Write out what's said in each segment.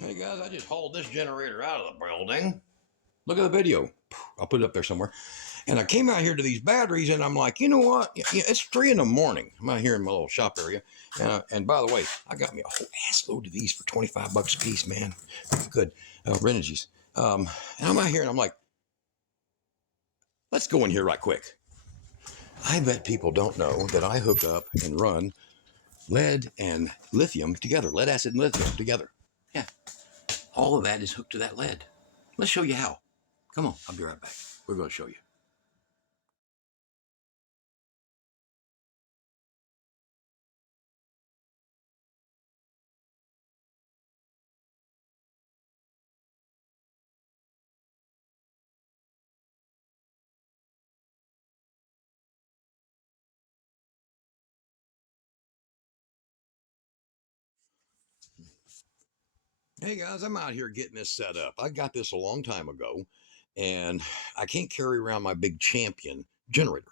Hey guys, I just hauled this generator out of the building. Look at the video. I'll put it up there somewhere. And I came out here to these batteries and I'm like, you know what? It's 3 in the morning. I'm out here in my little shop area. And by the way, I got me a whole ass load of these for 25 bucks a piece, man. Good. Renergies. And I'm out here and I'm like, let's go in here right quick. I bet people don't know that I hook up and run lead and lithium together, lead acid and lithium together. Yeah. All of that is hooked to that lead. Let's show you how. Come on, I'll be right back. We're going to show you. Hey guys, I'm out here getting this set up. I got this a long time ago, and I can't carry around my big Champion generator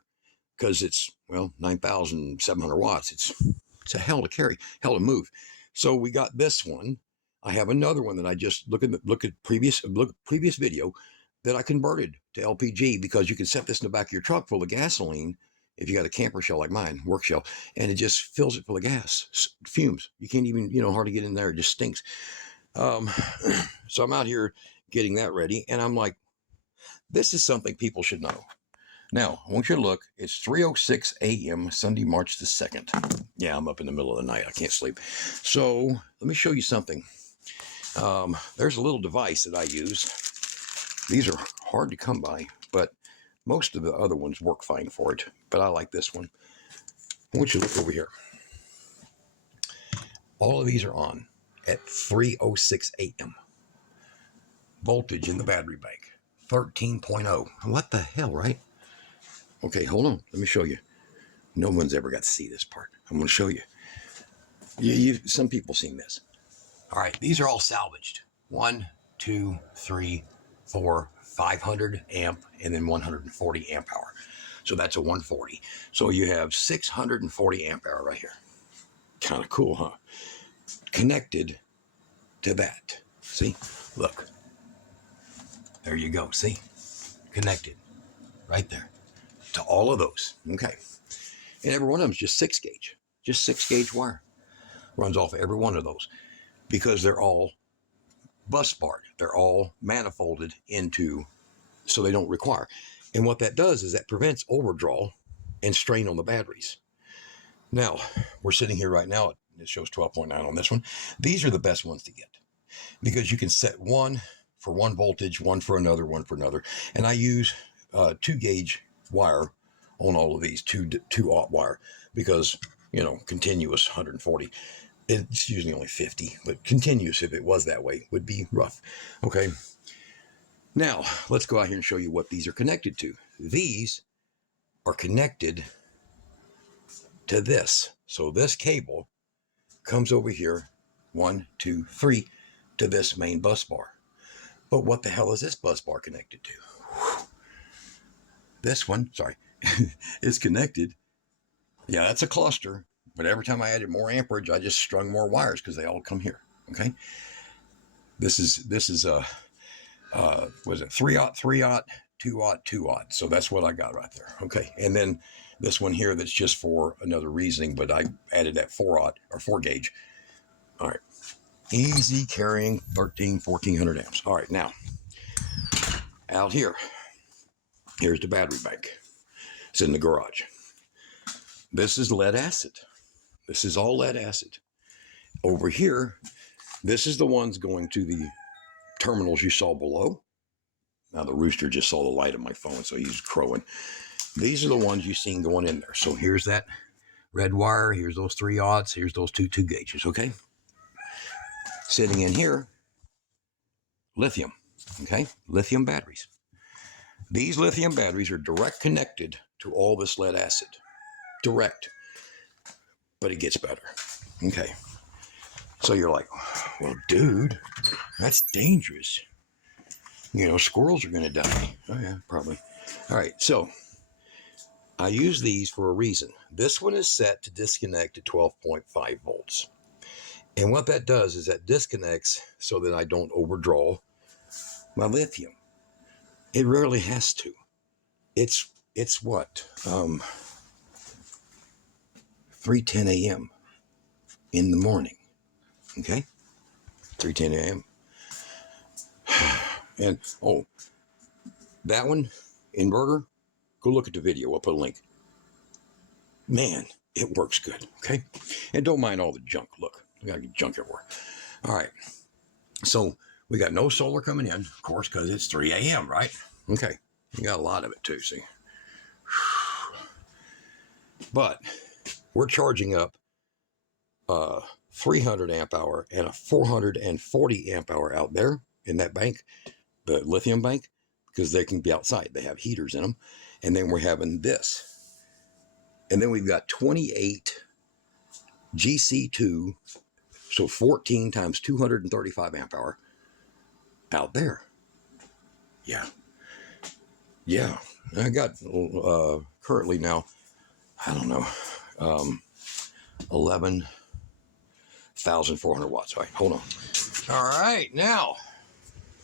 because it's, well, 9,700 watts. It's a hell to carry, hell to move. So we got this one. I have another one that I just look at previous video that I converted to LPG because you can set this in the back of your truck full of gasoline if you got a camper shell like mine, work shell, and it just fills it full of gas, fumes. You can't even, hardly get in there. It just stinks. So I'm out here getting that ready, and I'm like, this is something people should know. Now, I want you to look. It's 3:06 a.m. Sunday, March the 2nd. Yeah, I'm up in the middle of the night. I can't sleep. So let me show you something. There's a little device that I use. These are hard to come by, but most of the other ones work fine for it. But I like this one. I want you to look over here. All of these are on at 3:06 a.m. Voltage in the battery bank, 13.0. What the hell, right? Okay, hold on. Let me show you. No one's ever got to see this part. I'm going to show you. Some people seen this. All right, these are all salvaged. 1, 2, 3, 4, 500 amp, and then 140 amp hour. So that's a 140. So you have 640 amp hour right here. Kind of cool, huh? Connected to that. See? Look. There you go. See? Connected. Right there. To all of those. Okay. And every one of them is just 6 gauge. Just 6 gauge wire. Runs off every one of those. Because they're all bus barred. They're all manifolded into, so they don't require. And what that does is that prevents overdraw and strain on the batteries. Now, we're sitting here right now. It shows 12.9 on this one. These are the best ones to get. Because you can set one for one voltage, one for another, one for another. And I use 2 gauge wire on all of these, 2-aught wire, because, continuous 140. It's usually only 50, but continuous, if it was that way, would be rough. Okay. Now, let's go out here and show you what these are connected to. These are connected to this. So this cable comes over here, 1, 2, 3, to this main bus bar. But what the hell is this bus bar connected to? This one, sorry, is connected. Yeah, that's a cluster. But every time I added more amperage, I just strung more wires because they all come here. Okay. This is was it 3-aught, 3-aught, 2-aught, 2-aught. So that's what I got right there. Okay. And then this one here that's just for another reasoning, but I added that 4-aught or 4 gauge. All right. Easy carrying 1,400 amps. All right. Now, out here, here's the battery bank. It's in the garage. This is lead acid. This is all lead acid. Over here, this is the ones going to the terminals you saw below. Now the rooster just saw the light on my phone, so he's crowing. These are the ones you've seen going in there. So here's that red wire. Here's those 3-aughts. Here's those 2 gauges, okay? Sitting in here, lithium, okay? Lithium batteries. These lithium batteries are direct connected to all this lead acid. Direct. But it gets better. Okay. So you're like, well, dude, that's dangerous. Squirrels are going to die. Oh, yeah, probably. All right. So I use these for a reason. This one is set to disconnect at 12.5 volts. And what that does is that disconnects so that I don't overdraw my lithium. It rarely has to. It's what? 3:10 a.m. in the morning. Okay? 3:10 a.m. And, oh, that one, inverter, go look at the video. I'll put a link. Man, it works good. Okay? And don't mind all the junk. Look, we got junk everywhere. All right. So we got no solar coming in, of course, because it's 3 a.m., right? Okay. You got a lot of it too, see? But we're charging up 300 amp hour and a 440 amp hour out there in that bank, the lithium bank, because they can be outside. They have heaters in them. And then we're having this. And then we've got 28 GC2, so 14 times 235 amp hour out there. Yeah. Yeah. I got currently now, I don't know, 11,400 watts. All right, hold on. All right, now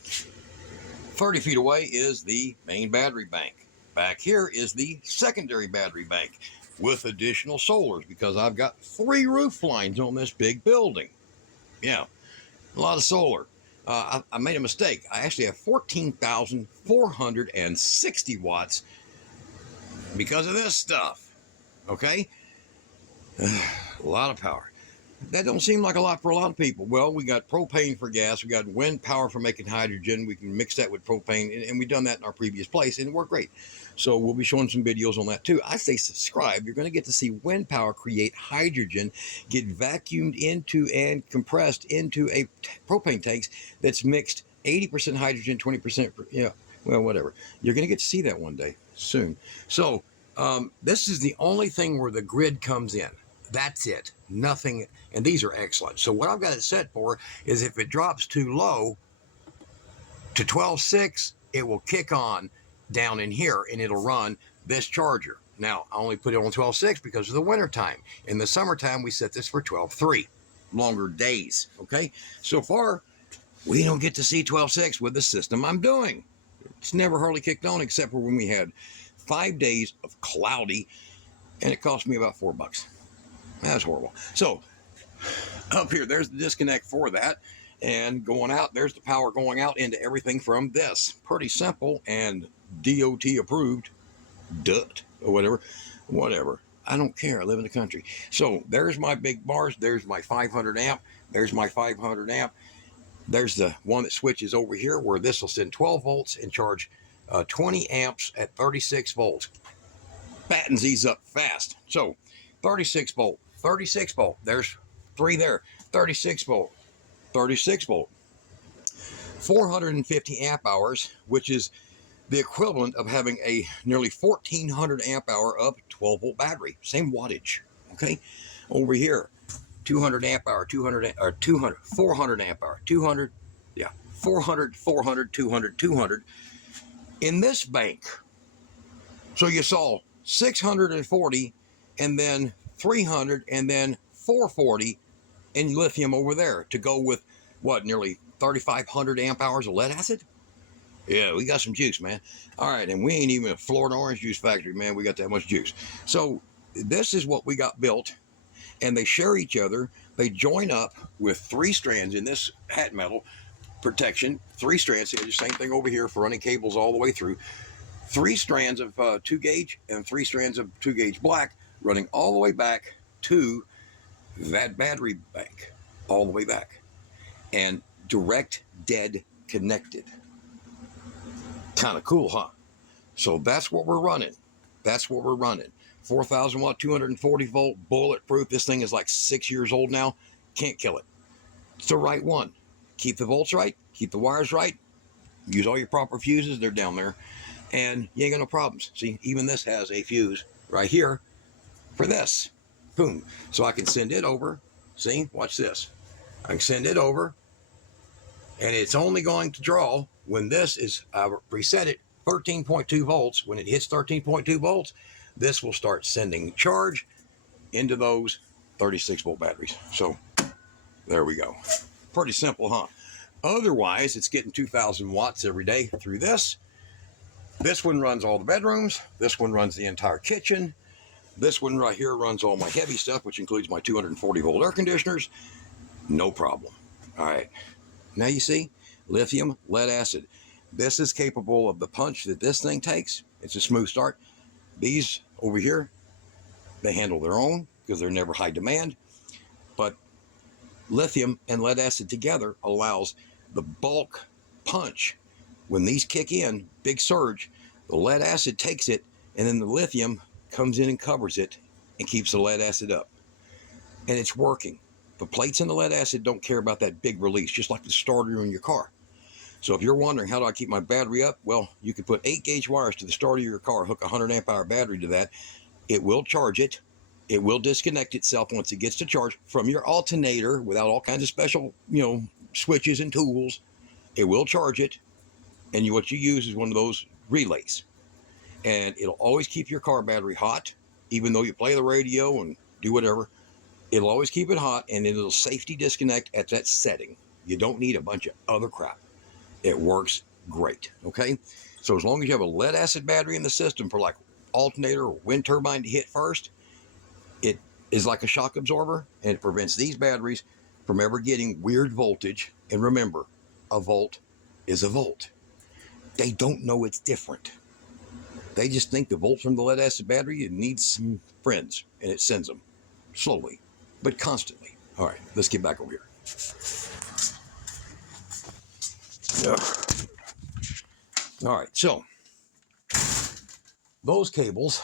30 feet away is the main battery bank. Back here is the secondary battery bank with additional solars because I've got 3 roof lines on this big building. Yeah, a lot of solar. I made a mistake. I actually have 14,460 watts because of this stuff. Okay? A lot of power. That don't seem like a lot for a lot of people. Well, we got propane for gas. We got wind power for making hydrogen. We can mix that with propane, and we've done that in our previous place, and it worked great. So we'll be showing some videos on that too. I say subscribe. You're going to get to see wind power create hydrogen, get vacuumed into and compressed into a propane tanks that's mixed 80% hydrogen, 20%, well, whatever. You're going to get to see that one day soon. So this is the only thing where the grid comes in. That's it. Nothing. And these are excellent. So what I've got it set for is if it drops too low to 12.6, it will kick on down in here and it'll run this charger. Now, I only put it on 12.6 because of the winter time. In the summertime, we set this for 12.3. Longer days. Okay? So far, we don't get to see 12.6 with the system I'm doing. It's never hardly kicked on except for when we had 5 days of cloudy and it cost me about $4. That's horrible. So up here, there's the disconnect for that. And going out, there's the power going out into everything from this. Pretty simple and DOT approved. DUT or whatever. I don't care. I live in the country. So there's my big bars. There's my 500 amp. There's my 500 amp. There's the one that switches over here where this will send 12 volts and charge 20 amps at 36 volts. Battens these up fast. So 36 volt. There's 3 there. 36 volt. 450 amp hours, which is the equivalent of having a nearly 1,400 amp hour of 12 volt battery. Same wattage. Okay. Over here, 200 amp hour, 400 amp hour, 200. Yeah. 400, 200. In this bank. So you saw 640 and then 300 and then 440 in lithium over there to go with what, nearly 3,500 amp hours of lead acid? Yeah, we got some juice, man. All right, and we ain't even a Florida orange juice factory, man. We got that much juice. So this is what we got built, and they share each other. They join up with 3 strands in this hat metal protection. 3 strands. The same thing over here for running cables all the way through. 3 strands of 2 gauge and 3 strands of 2 gauge black running all the way back to that battery bank, all the way back, and direct dead connected. Kind of cool, huh? So that's what we're running. 4,000 watt, 240 volt, bulletproof. This thing is like 6 years old now. Can't kill it. It's the right one. Keep the volts right. Keep the wires right. Use all your proper fuses. They're down there. And you ain't got no problems. See, even this has a fuse right here for this. Boom. So I can send it over. See, watch this. I can send it over. And it's only going to draw when this is, reset it, 13.2 volts. When it hits 13.2 volts, this will start sending charge into those 36 volt batteries. So There we go. Pretty simple, huh? Otherwise, it's getting 2,000 watts every day through this. This one runs all the bedrooms. This one runs the entire kitchen. This one right here runs all my heavy stuff, which includes my 240 volt air conditioners. No problem. All right. Now you see, lithium, lead acid. This is capable of the punch that this thing takes. It's a smooth start. These over here, they handle their own because they're never high demand. But lithium and lead acid together allows the bulk punch. When these kick in, big surge, the lead acid takes it, and then the lithium comes in and covers it and keeps the lead acid up. And it's working. The plates in the lead acid don't care about that big release, just like the starter in your car. So if you're wondering, how do I keep my battery up? Well, you could put 8-gauge wires to the starter of your car, hook a 100 amp hour battery to that. It will charge it. It will disconnect itself once it gets to charge from your alternator without all kinds of special, switches and tools. It will charge it. And what you use is one of those relays. And it'll always keep your car battery hot, even though you play the radio and do whatever. It'll always keep it hot, and it'll safety disconnect at that setting. You don't need a bunch of other crap. It works great, okay? So as long as you have a lead acid battery in the system for like alternator or wind turbine to hit first, it is like a shock absorber, and it prevents these batteries from ever getting weird voltage. And remember, a volt is a volt. They don't know it's different. They just think the volt from the lead acid battery needs some friends, and it sends them slowly, but constantly. All right, let's get back over here. All right, so those cables,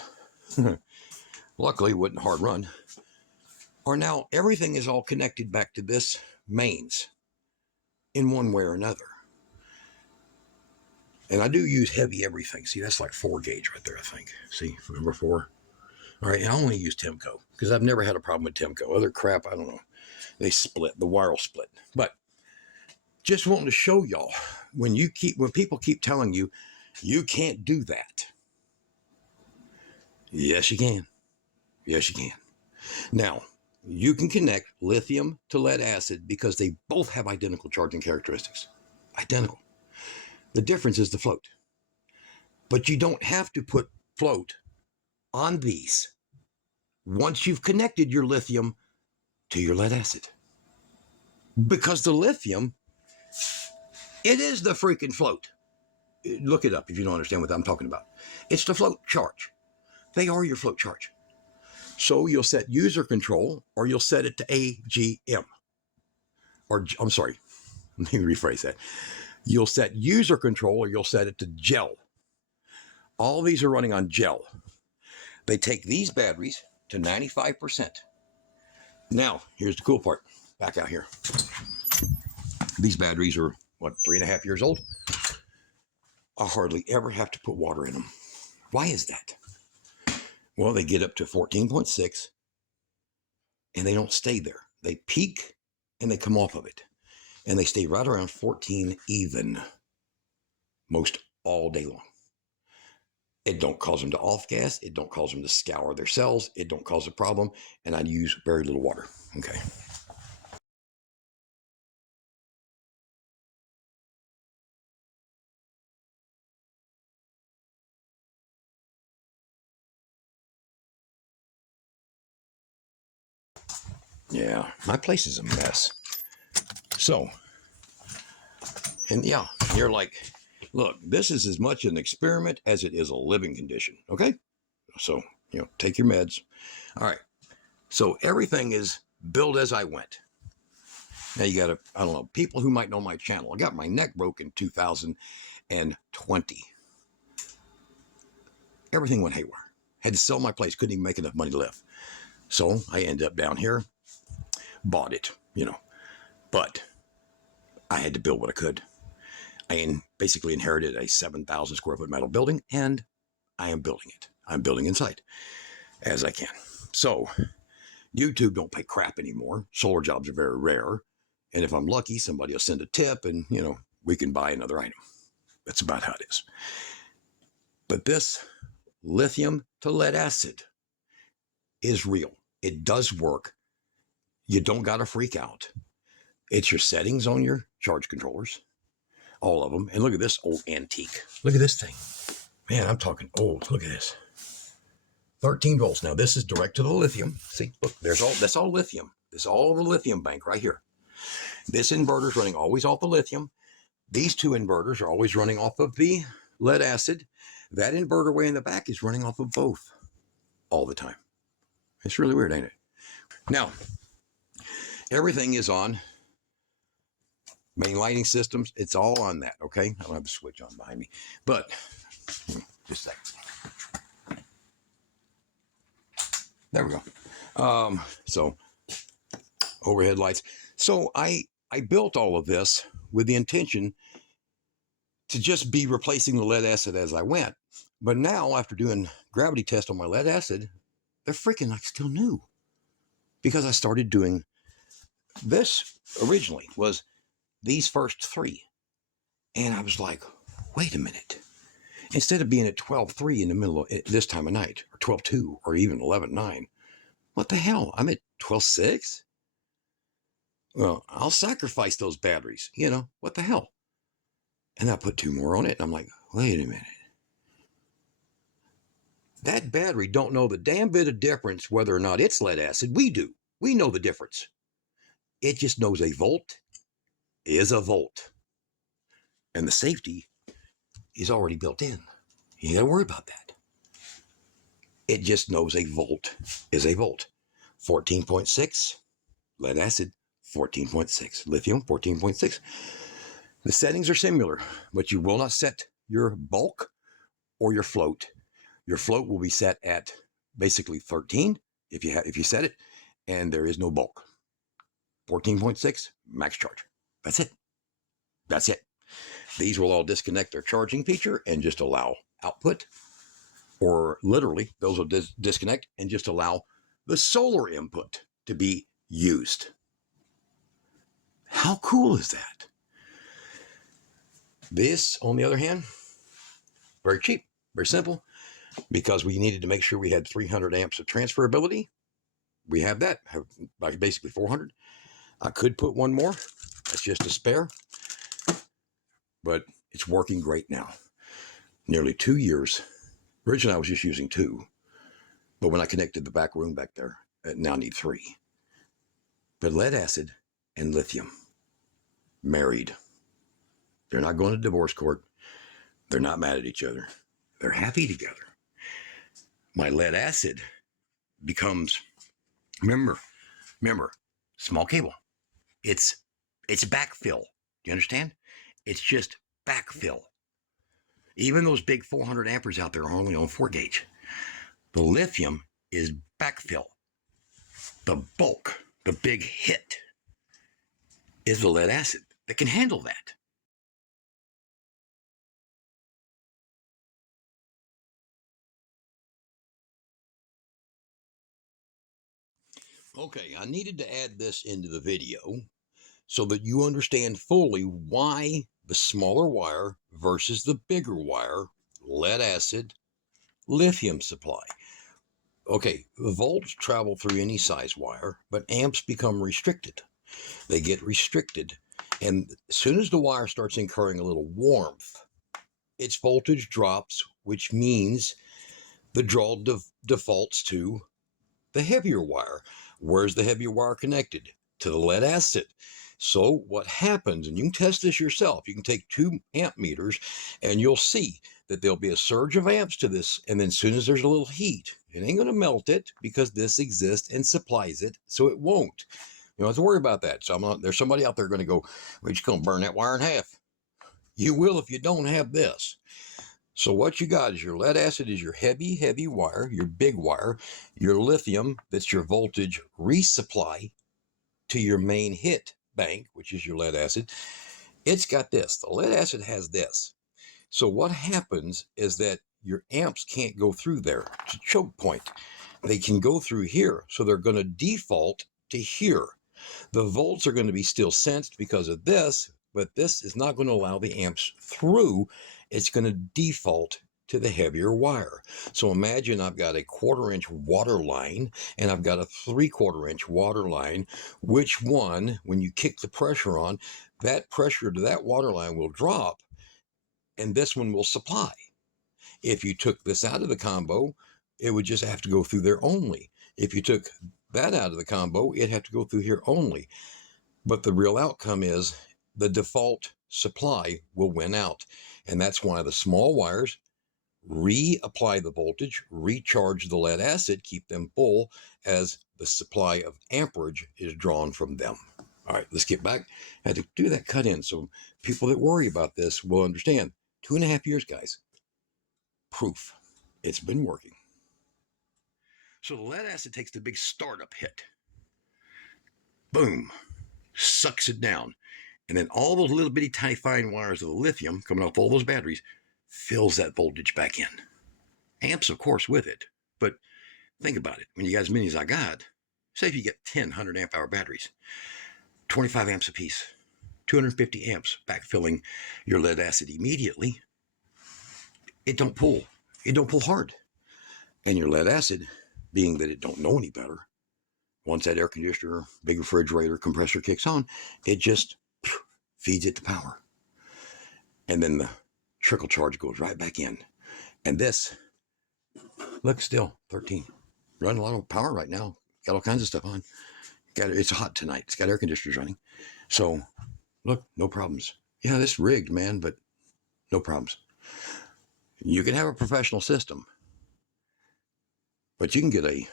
luckily wasn't hard run, are now, everything is all connected back to this mains in one way or another. And I do use heavy everything. See, that's like 4-gauge right there, I think. See, number 4. All right, and I only use Temco because I've never had a problem with Temco. Other crap, I don't know. They split, the wire will split. But just wanting to show y'all, when people keep telling you, you can't do that. Yes, you can. Yes, you can. Now, you can connect lithium to lead acid because they both have identical charging characteristics. Identical. The difference is the float. But you don't have to put float on these once you've connected your lithium to your lead acid. Because the lithium, it is the freaking float. Look it up if you don't understand what I'm talking about. It's the float charge. They are your float charge. So you'll set user control, or you'll set it to AGM. Or, I'm sorry, let me rephrase that. You'll set user control, or you'll set it to gel. All these are running on gel. They take these batteries to 95%. Now, here's the cool part. Back out here. These batteries are, 3.5 years old? I hardly ever have to put water in them. Why is that? Well, they get up to 14.6 and they don't stay there. They peak and they come off of it. And they stay right around 14 even most all day long. It don't cause them to off gas. It don't cause them to scour their cells. It don't cause a problem. And I use very little water. Okay. Yeah, my place is a mess. So, and yeah, you're like, look, this is as much an experiment as it is a living condition. Okay. So, take your meds. All right. So everything is built as I went. Now you got to, I don't know, people who might know my channel. I got my neck broke in 2020. Everything went haywire. Had to sell my place. Couldn't even make enough money to live. So I ended up down here, bought it, but I had to build what I could. I basically inherited a 7,000 square foot metal building, and I am building it. I'm building inside as I can. So YouTube don't pay crap anymore. Solar jobs are very rare. And if I'm lucky, somebody will send a tip and, we can buy another item. That's about how it is. But this lithium to lead acid is real. It does work. You don't got to freak out. It's your settings on your charge controllers, all of them. And look at this old antique. Look at this thing. Man, I'm talking old. Look at this. 13 volts. Now this is direct to the lithium. See, look, that's all lithium. This is all the lithium bank right here. This inverter is running always off the lithium. These two inverters are always running off of the lead acid. That inverter way in the back is running off of both all the time. It's really weird, ain't it? Now, everything is on main lighting systems. It's all on that, okay? I don't have the switch on behind me. But, just a second. There we go. So, overhead lights. So, I built all of this with the intention to just be replacing the lead acid as I went. But now, after doing gravity tests on my lead acid, they're freaking like still new. Because I started doing this originally, was these first three. And I was like, wait a minute. Instead of being at 12.3 in the middle of this time of night, or 12.2, or even 11.9, what the hell? I'm at 12.6? Well, I'll sacrifice those batteries. You know, what the hell? And I put two more on it, and I'm like, wait a minute. That battery don't know the damn bit of difference whether or not it's lead acid. We do. We know the difference. It just knows a volt is a volt. And the safety is already built in. You got to worry about that. It just knows a volt is a volt. 14.6, lead acid, 14.6, lithium, 14.6. The settings are similar, but you will not set your bulk or your float. Your float will be set at basically 13 if you set it, and there is no bulk. 14.6, max charge. That's it. That's it. These will all disconnect their charging feature and just allow output, or literally those will disconnect and just allow the solar input to be used. How cool is that? This, on the other hand, very cheap, very simple, because we needed to make sure we had 300 amps of transferability. We have that, basically 400. I could put one more. That's just a spare. But it's working great now. Nearly 2 years. Originally, I was just using 2. But when I connected the back room back there, I now need 3. But lead acid and lithium, married. They're not going to divorce court. They're not mad at each other. They're happy together. My lead acid becomes, remember, small cable. It's backfill. Do you understand? It's just backfill. Even those big 400 amperes out there are only on 4 gauge. The lithium is backfill. The bulk, the big hit, is the lead acid that can handle that. Okay, I needed to add this into the video so that you understand fully why the smaller wire versus the bigger wire, lead acid, lithium supply. Okay, volts travel through any size wire, but amps become restricted. They get restricted, and as soon as the wire starts incurring a little warmth, its voltage drops, which means the draw defaults to the heavier wire. Where's the heavier wire connected? To the lead acid. So what happens, and you can test this yourself, you can take 2 amp meters and you'll see that there'll be a surge of amps to this, and then as soon as there's a little heat, it ain't going to melt it because this exists and supplies it, so it won't. You don't have to worry about that. So there's somebody out there going to go, we're just going to burn that wire in half. You will if you don't have this. So what you got is your lead acid is your heavy wire, your big wire, your lithium, that's your voltage resupply to your main hit bank, which is your lead acid. It's got this. The lead acid has this. So what happens is that your amps can't go through there. It's a choke point. They can go through here. So they're going to default to here. The volts are going to be still sensed because of this, but this is not going to allow the amps through. It's going to default to the heavier wire. So imagine I've got a 1/4 inch water line and I've got a 3/4 inch water line. Which one, when you kick the pressure on, that pressure to that water line will drop and this one will supply. If you took this out of the combo, it would just have to go through there only. If you took that out of the combo, it'd have to go through here only. But the real outcome is the default supply will win out. And that's why the small wires reapply the voltage, recharge the lead acid, keep them full as the supply of amperage is drawn from them. All right, let's get back. I had to do that cut in so people that worry about this will understand. 2.5 years, guys. Proof. It's been working. So the lead acid takes the big startup hit. Boom. Sucks it down. And then all those little bitty tiny fine wires of the lithium coming off all those batteries fills that voltage back in. Amps, of course, with it. But think about it. When you got as many as I got, say if you get 10 100 amp hour batteries, 25 amps a piece, 250 amps backfilling your lead acid immediately, it don't pull. It don't pull hard. And your lead acid, being that it don't know any better, once that air conditioner, big refrigerator, compressor kicks on, it just feeds it the power. And then the trickle charge goes right back in. And this, look, still 13. Running a lot of power right now. Got all kinds of stuff on. It's hot tonight. It's got air conditioners running. So, look, no problems. Yeah, this rigged, man, but no problems. You can have a professional system, but you can get a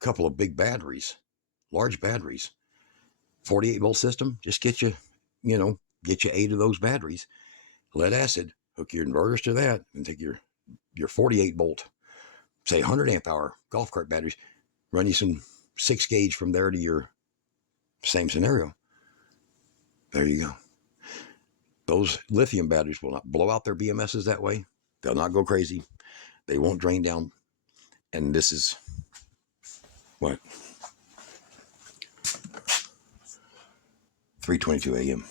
couple of big batteries, large batteries, 48-volt system. Just get you 8 of those batteries. Lead acid, hook your inverters to that, and take your 48-volt, say 100 amp hour golf cart batteries, run you some 6 gauge from there to your same scenario. There you go. Those lithium batteries will not blow out their BMSs that way. They'll not go crazy. They won't drain down. And this is what? 3:22 a.m.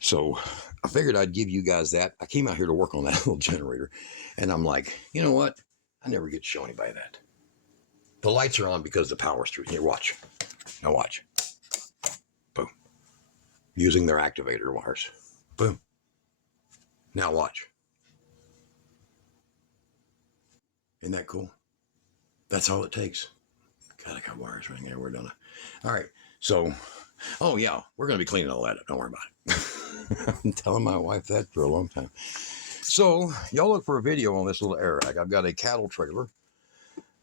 So I figured I'd give you guys that. I came out here to work on that little generator, and I'm like, you know what? I never get to show anybody that. The lights are on because the power's through. Here, watch. Now watch. Boom. Using their activator wires. Boom. Now watch. Isn't that cool? That's all it takes. God, I got wires running everywhere, don't I? All right. So, oh yeah, we're going to be cleaning all that up. Don't worry about it. I'm telling my wife that for a long time. So, y'all look for a video on this little air rack. I've got a cattle trailer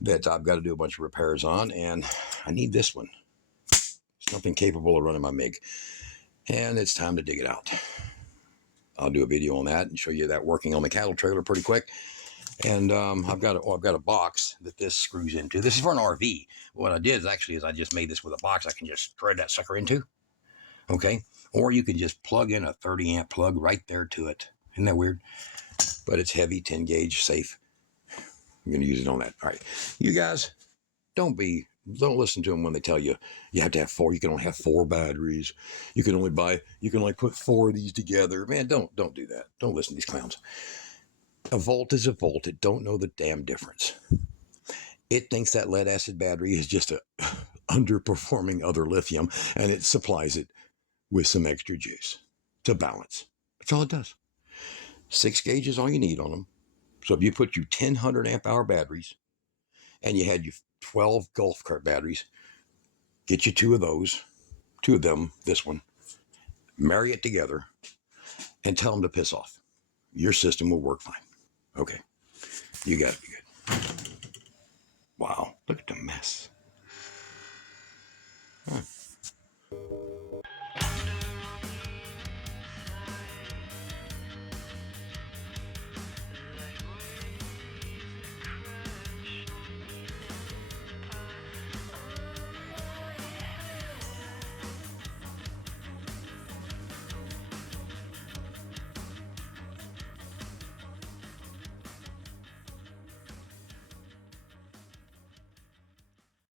that I've got to do a bunch of repairs on, and I need this one. It's nothing capable of running my MIG. And it's time to dig it out. I'll do a video on that and show you that working on the cattle trailer pretty quick. And I've got a box that this screws into. This is for an RV. What I did is I just made this with a box I can just thread that sucker into. Okay. Or you can just plug in a 30 amp plug right there to it. Isn't that weird? But it's heavy, 10 gauge, safe. I'm going to use it on that. All right. You guys, don't listen to them when they tell you you have to have 4. You can only have 4 batteries. You can only put 4 of these together. Man, don't do that. Don't listen to these clowns. A volt is a volt. It don't know the damn difference. It thinks that lead acid battery is just a underperforming other lithium, and it supplies it with some extra juice to balance. That's all it does. 6 gauge is all you need on them. So if you put you 10 100 amp hour batteries and you had your 12 golf cart batteries, get you 2 of those, 2 of them, this one, marry it together, and tell them to piss off. Your system will work fine. Okay, you got to be good. Wow, look at the mess.